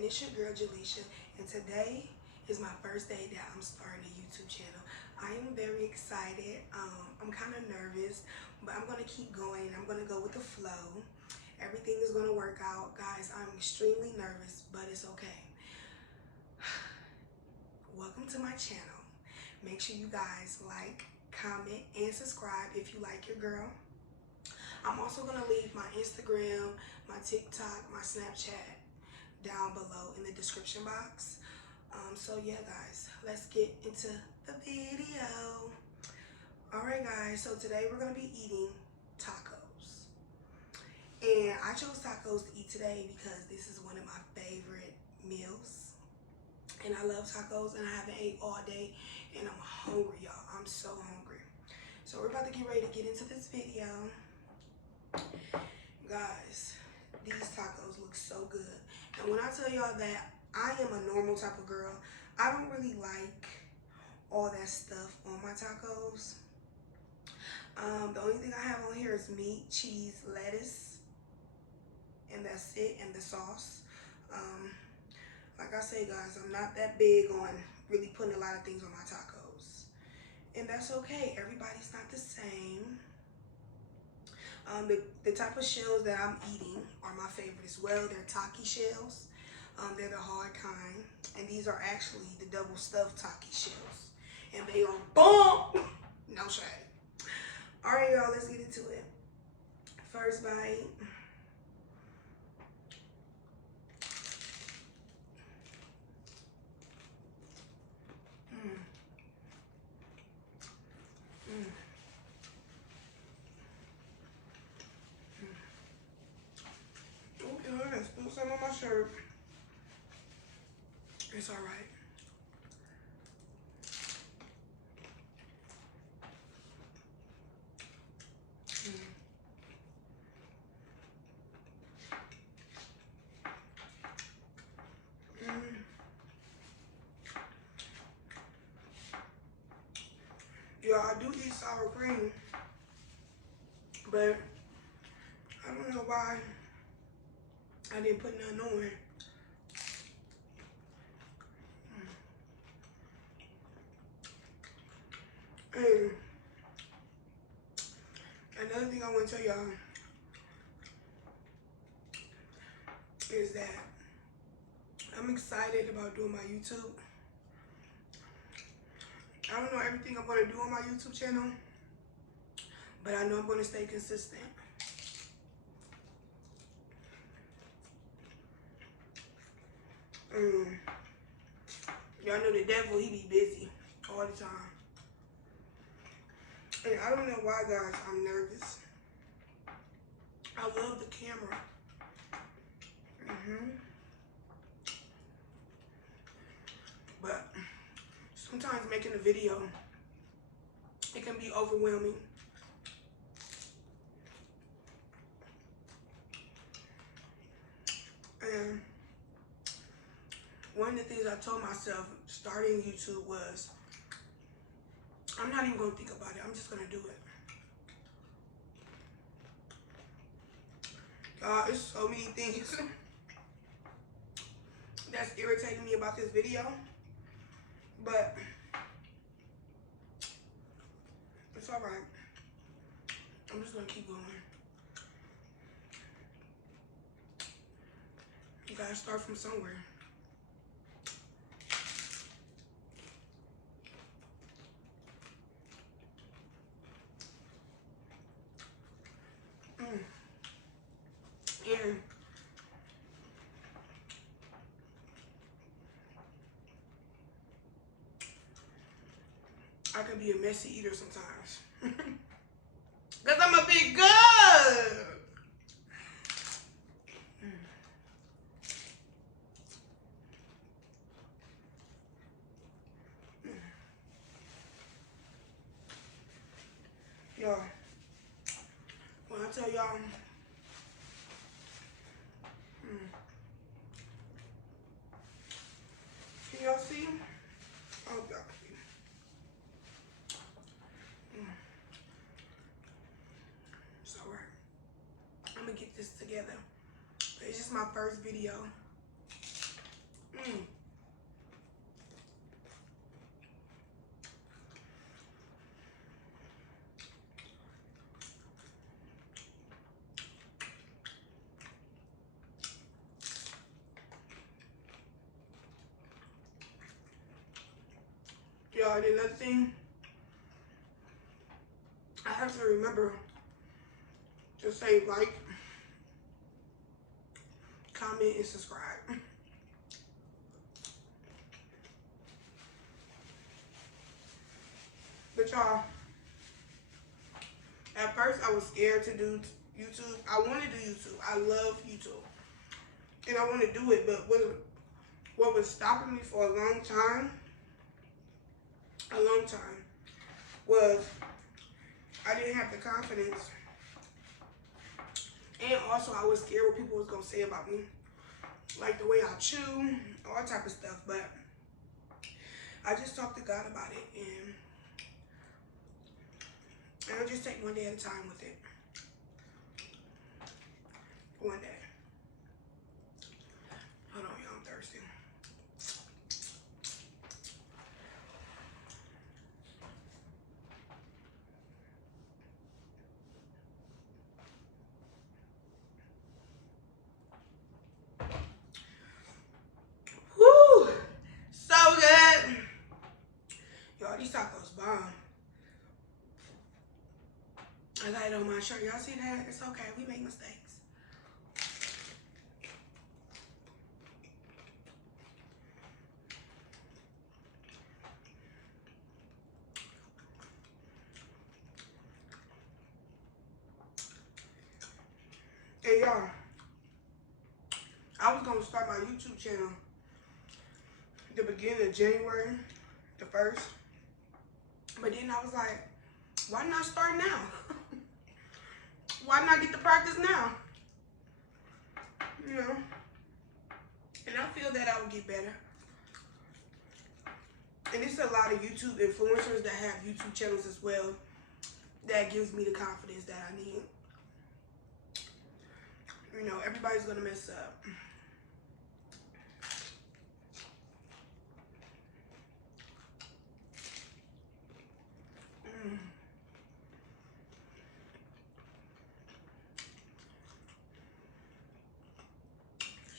and it's your girl Jaleisha, and today is my first day that I'm starting a YouTube channel. I am very excited. I'm kind of nervous, but I'm gonna keep going. I'm gonna go with the flow. Everything is gonna work out, guys. I'm extremely nervous, but it's okay. Welcome to my channel. Make sure you guys like, comment, and subscribe if you like your girl. I'm also gonna leave my Instagram, my TikTok, my Snapchat down below in the description box. So yeah, guys, let's get into the video. All right, guys, so today we're gonna be eating tacos. And I chose tacos to eat today because this is one of my favorite meals. And I love tacos, and I haven't ate all day, and I'm hungry, y'all. I'm so hungry. So we're about to get ready to get into this video. Guys, these tacos look so good. And when I tell y'all that I am a normal type of girl, I don't really like all that stuff on my tacos. The only thing I have on here is meat, cheese, lettuce, and that's it, and the sauce. Like I say, guys, I'm not that big on really putting a lot of things on my tacos. And that's okay. Everybody's not the same. The type of shells that I'm eating are my favorite as well. They're Taki shells. They're the hard kind. And these are actually the double stuffed Taki shells. And they are bomb! No shade. Alright, y'all, let's get into it. First bite. Still some on my shirt. It's all right. Yeah, I do eat sour cream, but I don't know why I didn't put none on it. And another thing I want to tell y'all is that I'm excited about doing my YouTube. I don't know everything I'm going to do on my YouTube channel, but I know I'm going to stay consistent. Y'all know the devil, he be busy all the time. And I don't know why, guys, I'm nervous. I love the camera. But sometimes making a video, it can be overwhelming. And one of the things I told myself starting YouTube was, I'm not even going to think about it. I'm just going to do it. There's so many things that's irritating me about this video. But it's all right. I'm just going to keep going. You got to start from somewhere. And I can be a messy eater sometimes. Because I'm a big good. Y'all, when I tell y'all, can y'all see? I hope y'all can see. It's alright. I'm gonna get this together. It's just my first video. Y'all, the other thing, I have to remember to say like, comment, and subscribe. But y'all, at first I was scared to do YouTube. I want to do YouTube. I love YouTube. And I want to do it, but what was stopping me for a long time, was I didn't have the confidence. And also I was scared what people was going to say about me. Like the way I chew, all type of stuff. But I just talked to God about it, and I'll just take one day at a time with it. One day. Hold on, y'all, I'm thirsty. Woo! So good. Y'all, these tacos bomb. I got it on my shirt. Y'all see that? It's okay. We make mistakes. Hey, y'all. I was going to start my YouTube channel the beginning of January, the 1st. But then I was like, why not start now? Why not get the practice now? You know? And I feel that I would get better. And it's a lot of YouTube influencers that have YouTube channels as well that gives me the confidence that I need. You know, everybody's gonna mess up.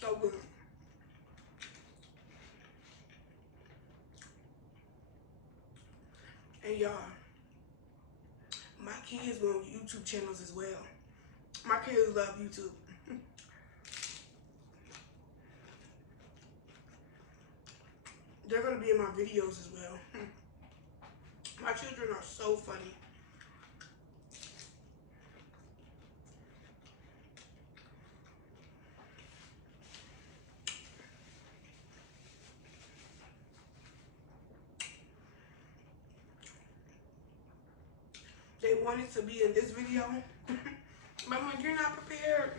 So good. And y'all, my kids want YouTube channels as well. My kids love YouTube. They're gonna be in my videos as well. My children are so funny. They wanted to be in this video, but I'm like, you're not prepared.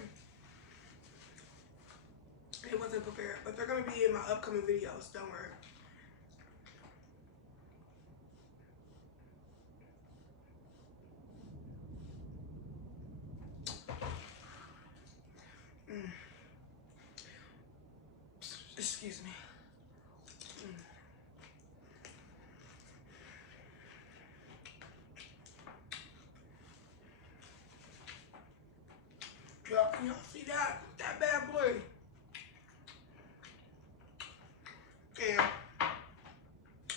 They wasn't prepared, but they're gonna be in my upcoming videos. Don't worry. Excuse me. Y'all, can y'all see that? That bad boy. And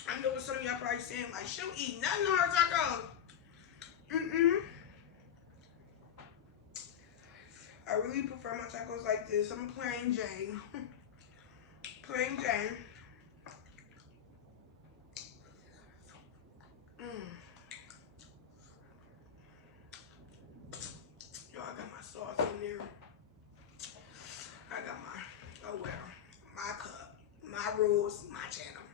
I know what some of y'all probably saying, like, she'll eat nothing on her tacos. I really prefer my tacos like this. I'm a plain Jane. Plain Jane. Y'all, I got my sauce in there. I got my, oh well, my cup, my rules, my channel.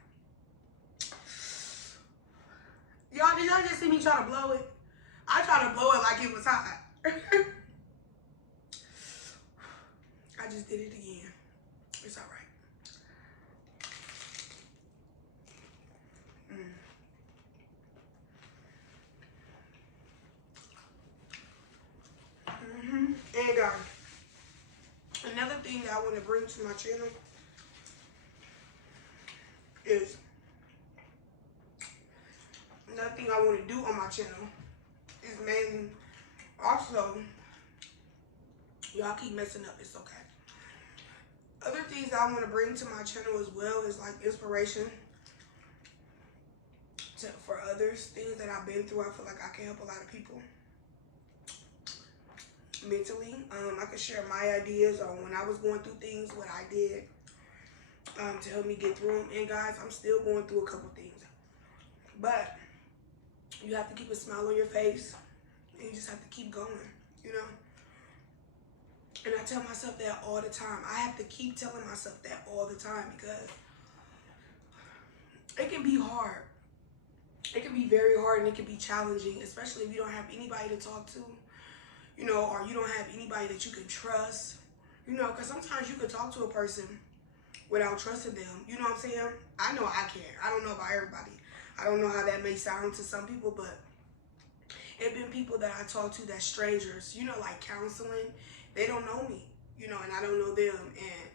Y'all, did y'all just see me try to blow it? I tried to blow it like it was hot. I just did it again. It's all right. And another thing that I want to bring to my channel is another thing I want to do on my channel is mainly also, y'all keep messing up, it's okay. Other things I want to bring to my channel as well is like inspiration for others, things that I've been through. I feel like I can help a lot of people mentally. I can share my ideas on when I was going through things, what I did to help me get through them. And guys, I'm still going through a couple things, but you have to keep a smile on your face and you just have to keep going, you know. And I tell myself that all the time. I have to keep telling myself that all the time because it can be hard. It can be very hard and it can be challenging, especially if you don't have anybody to talk to, you know, or you don't have anybody that you can trust, you know, because sometimes you can talk to a person without trusting them, you know what I'm saying? I know I can. I don't know about everybody. I don't know how that may sound to some people, but it been people that I talk to that's strangers, you know, like counseling. They don't know me, you know, and I don't know them. And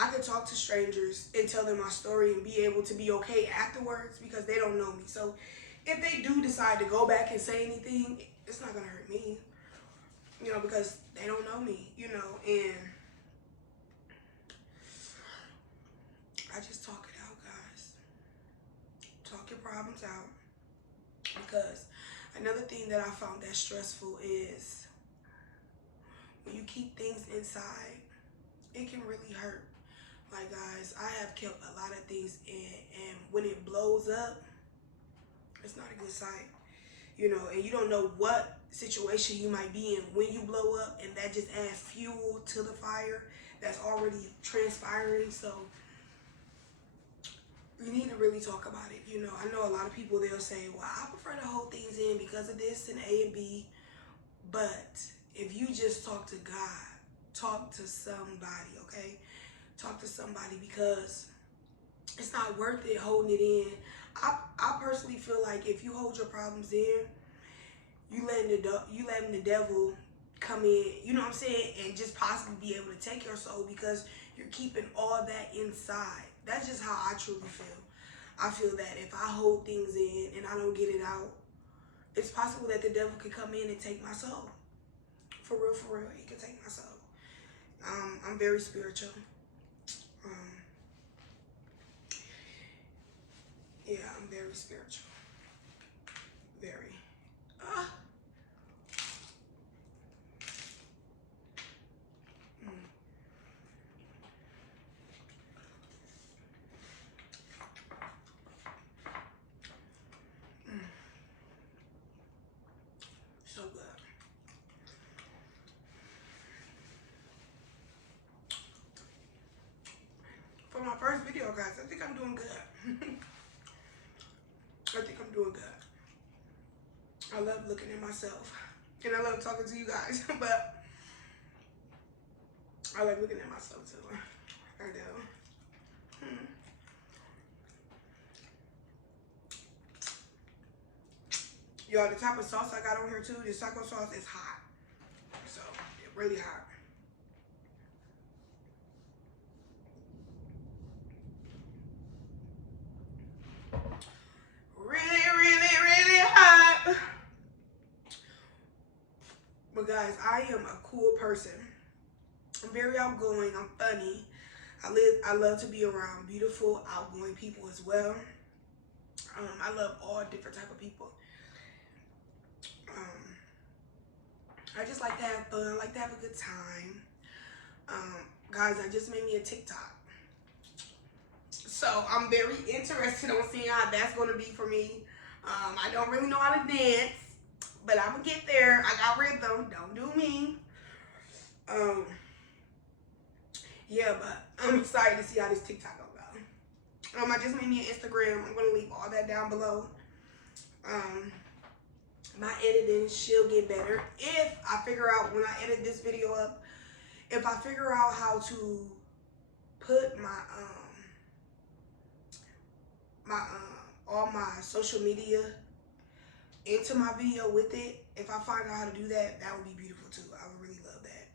I can talk to strangers and tell them my story and be able to be okay afterwards because they don't know me. So if they do decide to go back and say anything, it's not going to hurt me, you know, because they don't know me, you know. And I just talk it out, guys. Talk your problems out. Because another thing that I found that's stressful is when you keep things inside, it can really hurt. Like, guys, I have kept a lot of things in, and when it blows up, it's not a good sight, you know. And you don't know what situation you might be in when you blow up, and that just adds fuel to the fire that's already transpiring. So you need to really talk about it, you know. I know a lot of people, they'll say, well, I prefer to hold things in because of this and A and B, but if you just talk to God, talk to somebody, okay? Talk to somebody, because it's not worth it holding it in. I personally feel like if you hold your problems in, you letting the devil come in, you know what I'm saying, and just possibly be able to take your soul because you're keeping all that inside. That's just how I truly feel. I feel that if I hold things in and I don't get it out, it's possible that the devil could come in and take my soul. For real, he could take my soul. I'm very spiritual. Yeah, I'm very spiritual. Very. So good. For my first video, guys, I think I'm doing good. I think I'm doing good. I love looking at myself. And I love talking to you guys. But I like looking at myself too. I do. Y'all, the type of sauce I got on here too, this taco sauce is hot. So, it's really hot. Really hot. But guys, I am a cool person. I'm very outgoing. I'm funny. I love to be around beautiful, outgoing people as well. I love all different type of people. I just like to have fun. I like to have a good time. Guys, I just made me a TikTok. So I'm very interested on seeing how that's going to be for me. I don't really know how to dance, but I'm going to get there. I got rhythm. Don't do me. Yeah, but I'm excited to see how this TikTok will go. I just made me an Instagram. I'm going to leave all that down below. My editing should get better if I figure out, when I edit this video up, if I figure out how to put my all my social media into my video with it. If I find out how to do that, that would be beautiful too. I would really love that.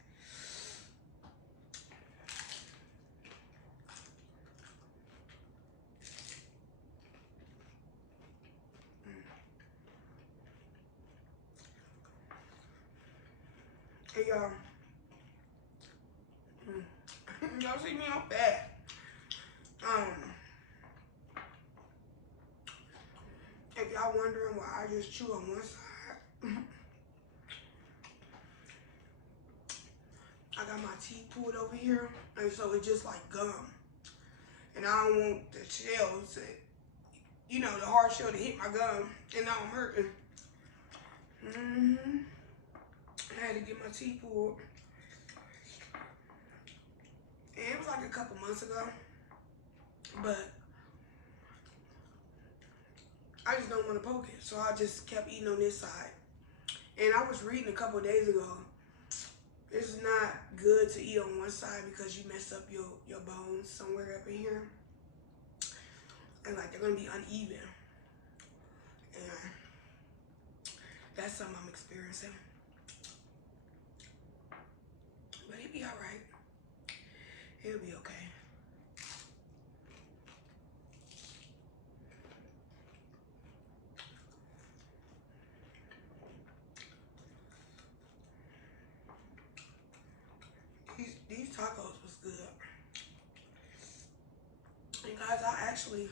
Hey, y'all. Y'all see me on fat. If y'all wondering why I just chew on one side, I got my teeth pulled over here, and so it's just like gum. And I don't want the shells, you know, the hard shell to hit my gum, and now I'm hurting. I had to get my teeth pulled. And it was like a couple months ago, but I just don't want to poke it, so I just kept eating on this side. And I was reading a couple of days ago, it's not good to eat on one side because you mess up your bones somewhere up in here. And like they're gonna be uneven. And that's something I'm experiencing. But it'll be alright. It'll be okay. These tacos was good. And guys, I actually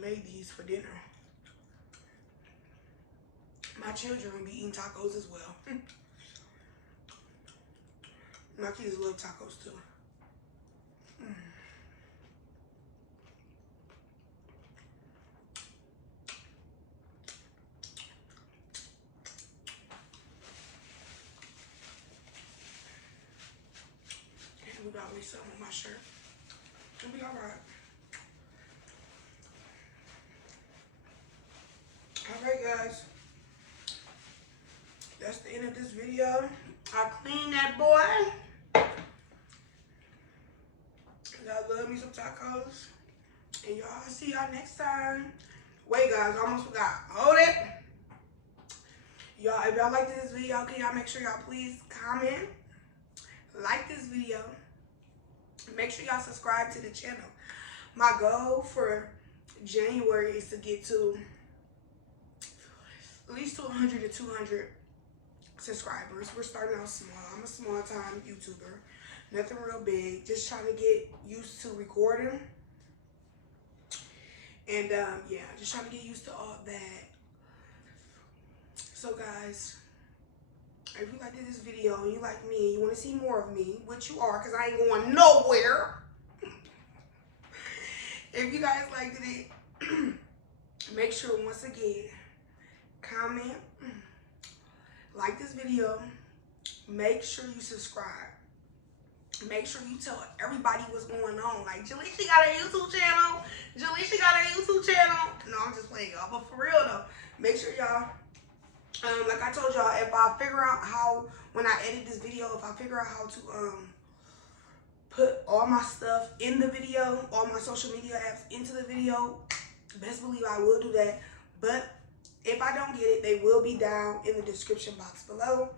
made these for dinner. My children will be eating tacos as well. My kids love tacos too. And we got me something on my shirt. It'll be alright. Alright guys. That's the end of this video. I cleaned that boy. Y'all love me some tacos. And y'all, see y'all next time. Wait guys, I almost forgot. Hold it. Y'all, if y'all like this video, can y'all make sure y'all please comment, like this video. Make sure y'all subscribe to the channel. My goal for January is to get to at least 100 to 200 subscribers. We're starting out small. I'm a small time YouTuber. Nothing real big. Just trying to get used to recording. And yeah, just trying to get used to all that. So guys, if you liked this video and you like me, you want to see more of me, which you are, because I ain't going nowhere. If you guys liked it, make sure once again, comment, like this video, make sure you subscribe. Make sure you tell everybody what's going on. Like, Jaleisha got a YouTube channel. Jaleisha got a YouTube channel. No, I'm just playing, y'all. But for real, though, make sure y'all, like I told y'all, if I figure out how, when I edit this video, if I figure out how to put all my stuff in the video, all my social media apps into the video, best believe I will do that. But if I don't get it, they will be down in the description box below.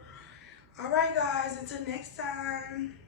All right, guys, until next time.